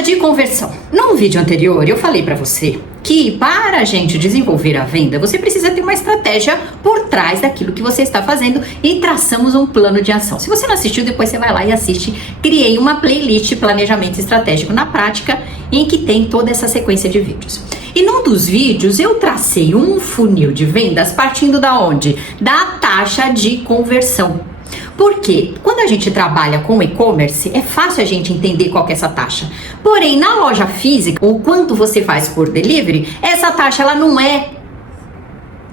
Taxa de conversão. No vídeo anterior eu falei para você que para a gente desenvolver a venda, você precisa ter uma estratégia por trás daquilo que você está fazendo e traçamos um plano de ação. Se você não assistiu, depois você vai lá e assiste. Criei uma playlist Planejamento Estratégico na Prática, em que tem toda essa sequência de vídeos. E num dos vídeos eu tracei um funil de vendas partindo da onde? Da taxa de conversão. Porque quando a gente trabalha com e-commerce, é fácil a gente entender qual que é essa taxa. Porém, na loja física, ou quanto você faz por delivery, essa taxa ela não é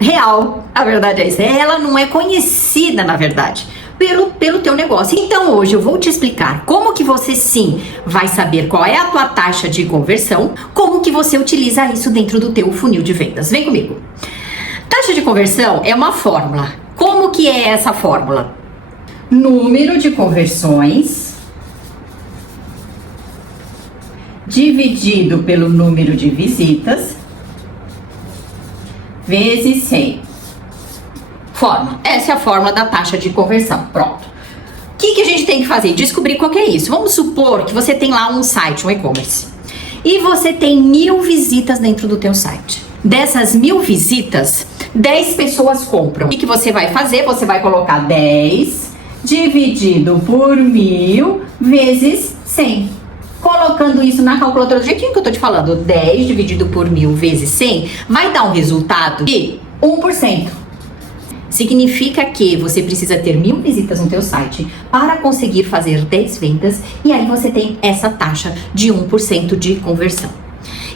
real. A verdade é isso. Ela não é conhecida, na verdade, pelo teu negócio. Então, hoje eu vou te explicar como que você sim vai saber qual é a tua taxa de conversão, como que você utiliza isso dentro do teu funil de vendas. Vem comigo. Taxa de conversão é uma fórmula. Como que é essa fórmula? Número de conversões dividido pelo número de visitas vezes 100. Fórmula. Essa é a fórmula da taxa de conversão. Pronto. O que a gente tem que fazer? Descobrir qual que é isso. Vamos supor que você tem lá um site, um e-commerce, e você tem 1000 visitas dentro do teu site. Dessas 1000 visitas, 10 pessoas compram. O que você vai fazer? Você vai colocar 10 dividido por 1000 vezes 100. Colocando isso na calculadora do jeitinho que eu tô te falando, 10 dividido por 1000 vezes 100 vai dar um resultado de 1%. Significa que você precisa ter 1000 visitas no teu site para conseguir fazer 10 vendas e aí você tem essa taxa de 1% de conversão.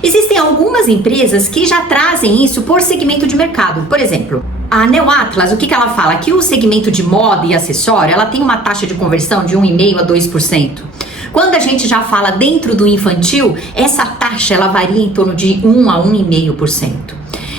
Existem algumas empresas que já trazem isso por segmento de mercado. Por exemplo, a Neo Atlas, o que ela fala? Que o segmento de moda e acessório, ela tem uma taxa de conversão de 1,5% a 2%. Quando a gente já fala dentro do infantil, essa taxa ela varia em torno de 1 a 1,5%.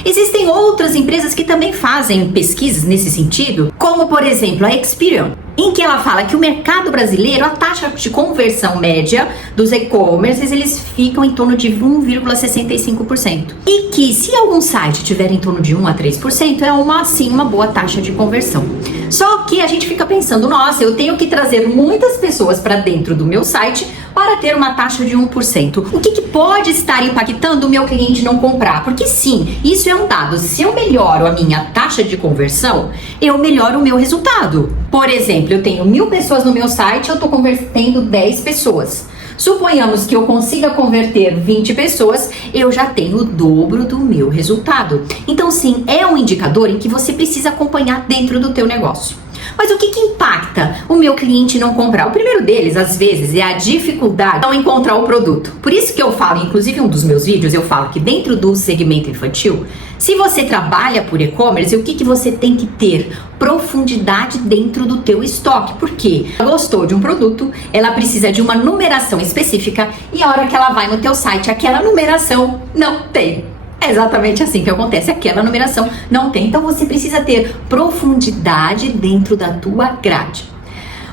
Existem outras empresas que também fazem pesquisas nesse sentido, como por exemplo a Experian, em que ela fala que o mercado brasileiro, a taxa de conversão média dos e-commerces, eles ficam em torno de 1,65%. E que se algum site tiver em torno de 1 a 3%, é uma boa taxa de conversão. Só que a gente fica pensando, nossa, eu tenho que trazer muitas pessoas para dentro do meu site para ter uma taxa de 1%. O que pode estar impactando o meu cliente não comprar? Porque sim, isso é um dado. Se eu melhoro a minha taxa de conversão, eu melhoro o meu resultado. Por exemplo, eu tenho 1000 pessoas no meu site, eu estou convertendo 10 pessoas. Suponhamos que eu consiga converter 20 pessoas, eu já tenho o dobro do meu resultado. Então sim, é um indicador em que você precisa acompanhar dentro do teu negócio. Mas o que impacta o meu cliente não comprar? O primeiro deles, às vezes, é a dificuldade de não encontrar o produto. Por isso que eu falo, inclusive em um dos meus vídeos, eu falo que dentro do segmento infantil, se você trabalha por e-commerce, o que você tem que ter? Profundidade dentro do teu estoque. Por quê? Ela gostou de um produto, ela precisa de uma numeração específica e a hora que ela vai no teu site, aquela numeração não tem. É exatamente assim que acontece, aquela numeração não tem. Então você precisa ter profundidade dentro da tua grade.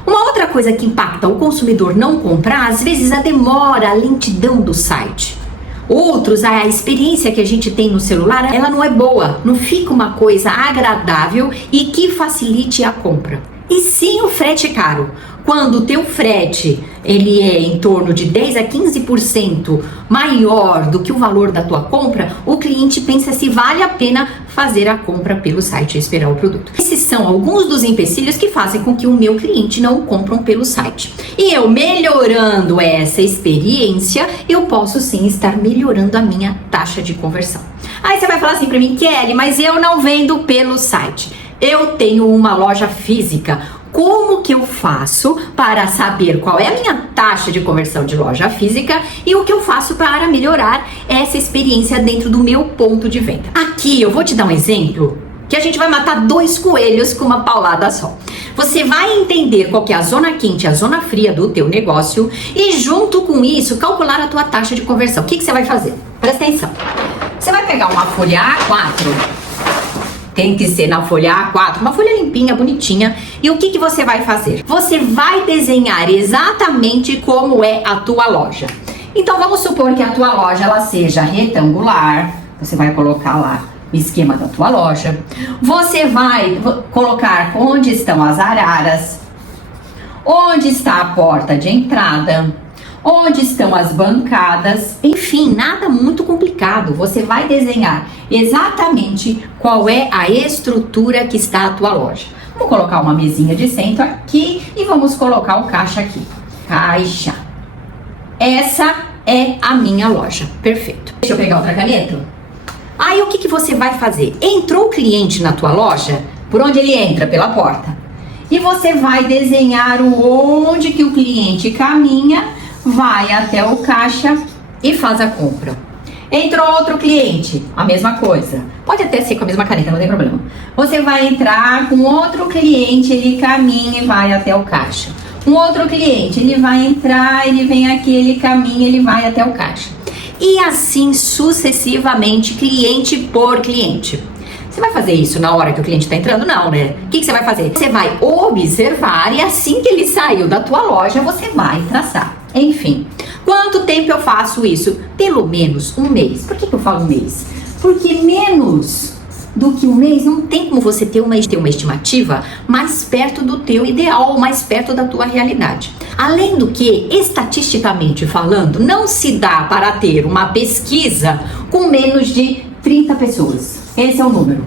Uma outra coisa que impacta o consumidor não comprar, às vezes a demora, a lentidão do site. Outros, a experiência que a gente tem no celular, ela não é boa, não fica uma coisa agradável e que facilite a compra. E sim, o frete é caro. Quando o teu frete ele é em torno de 10 a 15% maior do que o valor da tua compra, o cliente pensa se vale a pena fazer a compra pelo site e esperar o produto. Esses são alguns dos empecilhos que fazem com que o meu cliente não compram pelo site. E eu melhorando essa experiência, eu posso sim estar melhorando a minha taxa de conversão. Aí você vai falar assim para mim, Kelly, mas eu não vendo pelo site. Eu tenho uma loja física. Como que eu faço para saber qual é a minha taxa de conversão de loja física e o que eu faço para melhorar essa experiência dentro do meu ponto de venda? Aqui eu vou te dar um exemplo que a gente vai matar 2 coelhos com uma paulada só. Você vai entender qual que é a zona quente e a zona fria do teu negócio e junto com isso calcular a tua taxa de conversão. O que você vai fazer? Presta atenção. Você vai pegar uma folha A4. Tem que ser na folha A4, uma folha limpinha, bonitinha. E o que você vai fazer? Você vai desenhar exatamente como é a tua loja. Então vamos supor que a tua loja ela seja retangular. Você vai colocar lá o esquema da tua loja. Você vai colocar onde estão as araras, onde está a porta de entrada, onde estão as bancadas, enfim, nada muito complicado. Você vai desenhar exatamente qual é a estrutura que está a tua loja. Vamos colocar uma mesinha de centro aqui e vamos colocar o caixa aqui. Caixa. Essa é a minha loja. Perfeito. Deixa eu pegar outra caneta. Aí o que você vai fazer? Entrou o cliente na tua loja, por onde ele entra? Pela porta. E você vai desenhar onde que o cliente caminha, vai até o caixa e faz a compra. Entrou outro cliente, a mesma coisa. Pode até ser com a mesma caneta, não tem problema. Você vai entrar com outro cliente, ele caminha e vai até o caixa. Um outro cliente, ele vai entrar, ele vem aqui, ele caminha, ele vai até o caixa. E assim sucessivamente, cliente por cliente. Você vai fazer isso na hora que o cliente está entrando? Não, né? O que você vai fazer? Você vai observar e assim que ele saiu da tua loja, você vai traçar. Enfim, quanto tempo eu faço isso? Pelo menos um mês. Por que eu falo um mês? Porque menos do que um mês não tem como você ter uma estimativa mais perto do teu ideal, mais perto da tua realidade. Além do que, estatisticamente falando, não se dá para ter uma pesquisa com menos de 30 pessoas. Esse é o número.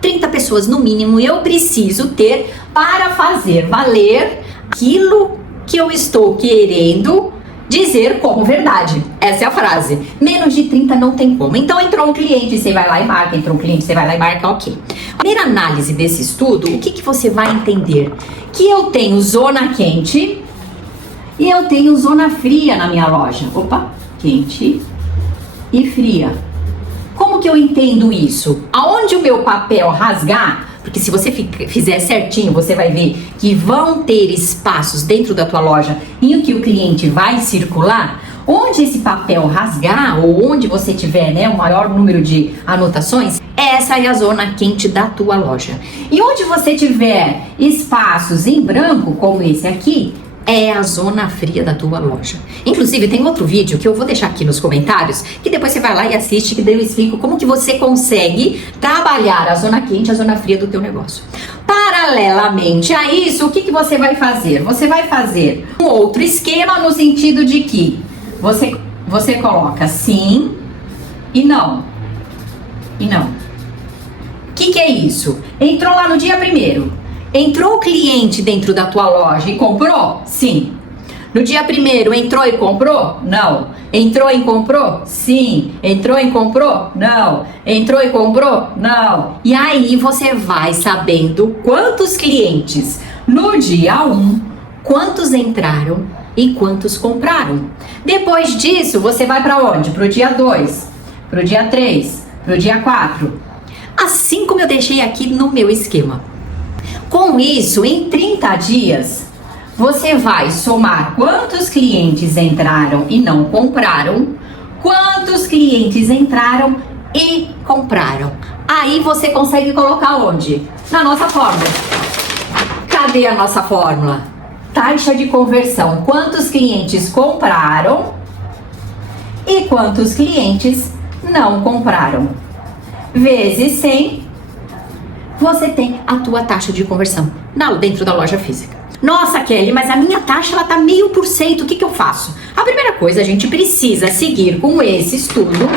30 pessoas no mínimo eu preciso ter para fazer valer aquilo que eu estou querendo dizer como verdade. Essa é a frase. Menos de 30 não tem como. Então entrou um cliente, você vai lá e marca. Entrou um cliente, você vai lá e marca, ok. A primeira análise desse estudo, o que você vai entender? Que eu tenho zona quente e eu tenho zona fria na minha loja. Opa, quente e fria. Como que eu entendo isso? Aonde o meu papel rasgar, porque se você fizer certinho, você vai ver que vão ter espaços dentro da tua loja em que o cliente vai circular. Onde esse papel rasgar, ou onde você tiver, né, o maior número de anotações, essa é a zona quente da tua loja. E onde você tiver espaços em branco, como esse aqui, é a zona fria da tua loja. Inclusive, tem outro vídeo que eu vou deixar aqui nos comentários, que depois você vai lá e assiste, que daí eu explico como que você consegue trabalhar a zona quente e a zona fria do teu negócio. Paralelamente a isso, o que você vai fazer? Você vai fazer um outro esquema no sentido de que você coloca sim e não. E não. O que é isso? Entrou lá no dia 1º. Entrou o cliente dentro da tua loja e comprou? Sim. No dia 1º entrou e comprou? Não. Entrou e comprou? Sim. Entrou e comprou? Não. Entrou e comprou? Não. E aí você vai sabendo quantos clientes no dia 1, quantos entraram e quantos compraram. Depois disso, você vai para onde? Para o dia 2, para o dia 3, para o dia 4. Assim como eu deixei aqui no meu esquema. Com isso, em 30 dias, você vai somar quantos clientes entraram e não compraram, quantos clientes entraram e compraram. Aí você consegue colocar onde? Na nossa fórmula. Cadê a nossa fórmula? Taxa de conversão. Quantos clientes compraram e quantos clientes não compraram. Vezes 100. Você tem a tua taxa de conversão dentro da loja física. Nossa, Kelly, mas a minha taxa ela tá 0,5%, o que eu faço? A primeira coisa, a gente precisa seguir com esse estudo.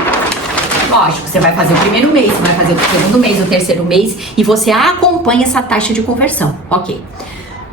Lógico, você vai fazer o primeiro mês, você vai fazer o segundo mês, o terceiro mês e você acompanha essa taxa de conversão, ok?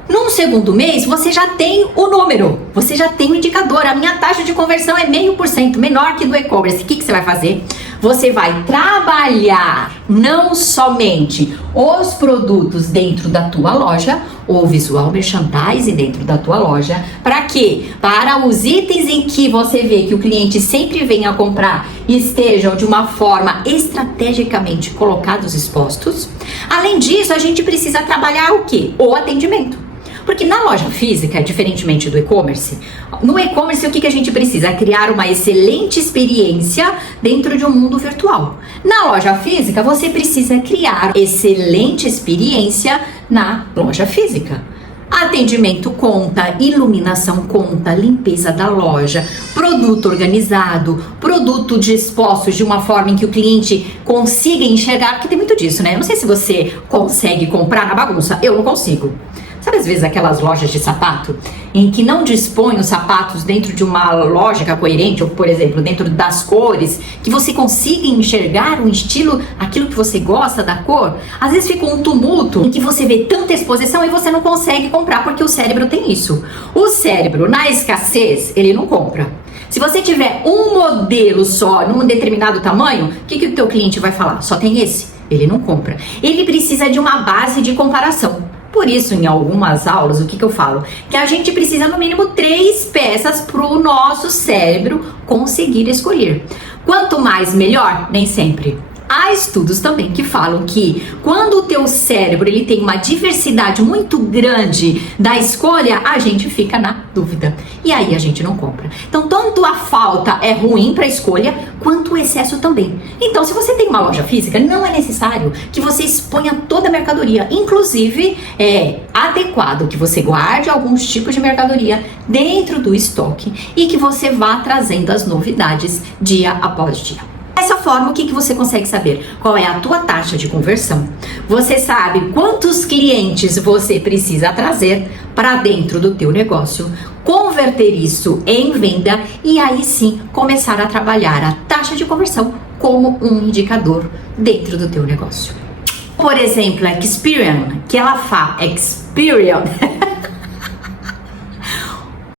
No segundo mês, você já tem o número, você já tem o indicador. A minha taxa de conversão é 0,5%, menor que do e-commerce. O que você vai fazer? Você vai trabalhar não somente os produtos dentro da tua loja, o visual merchandising dentro da tua loja. Para quê? Para os itens em que você vê que o cliente sempre vem a comprar estejam de uma forma estrategicamente colocados, expostos. Além disso, a gente precisa trabalhar o quê? O atendimento. Porque na loja física, diferentemente do e-commerce, no e-commerce o que a gente precisa? É criar uma excelente experiência dentro de um mundo virtual. Na loja física, você precisa criar excelente experiência na loja física. Atendimento conta, iluminação conta, limpeza da loja, produto organizado, produto dispostos de uma forma em que o cliente consiga enxergar, porque tem muito disso, né? Eu não sei se você consegue comprar na bagunça, eu não consigo. Sabe, às vezes aquelas lojas de sapato em que não dispõem os sapatos dentro de uma lógica coerente, ou por exemplo, dentro das cores, que você consiga enxergar um estilo, aquilo que você gosta da cor? Às vezes fica um tumulto em que você vê tanta exposição e você não consegue comprar, porque o cérebro tem isso. O cérebro, na escassez, ele não compra. Se você tiver um modelo só, num determinado tamanho, o que o teu cliente vai falar? Só tem esse? Ele não compra. Ele precisa de uma base de comparação. Por isso, em algumas aulas, o que eu falo? Que a gente precisa, no mínimo, 3 peças para o nosso cérebro conseguir escolher. Quanto mais, melhor? Nem sempre. Há estudos também que falam que quando o teu cérebro ele tem uma diversidade muito grande da escolha, a gente fica na dúvida. E aí a gente não compra. Então, tanto a falta é ruim para a escolha, quanto o excesso também. Então, se você tem uma loja física, não é necessário que você exponha toda a mercadoria. Inclusive, é adequado que você guarde alguns tipos de mercadoria dentro do estoque e que você vá trazendo as novidades dia após dia. Dessa forma, o que você consegue saber? Qual é a tua taxa de conversão? Você sabe quantos clientes você precisa trazer para dentro do teu negócio, converter isso em venda e aí sim começar a trabalhar a taxa de conversão como um indicador dentro do teu negócio. Por exemplo, a Experian, que ela fala Experian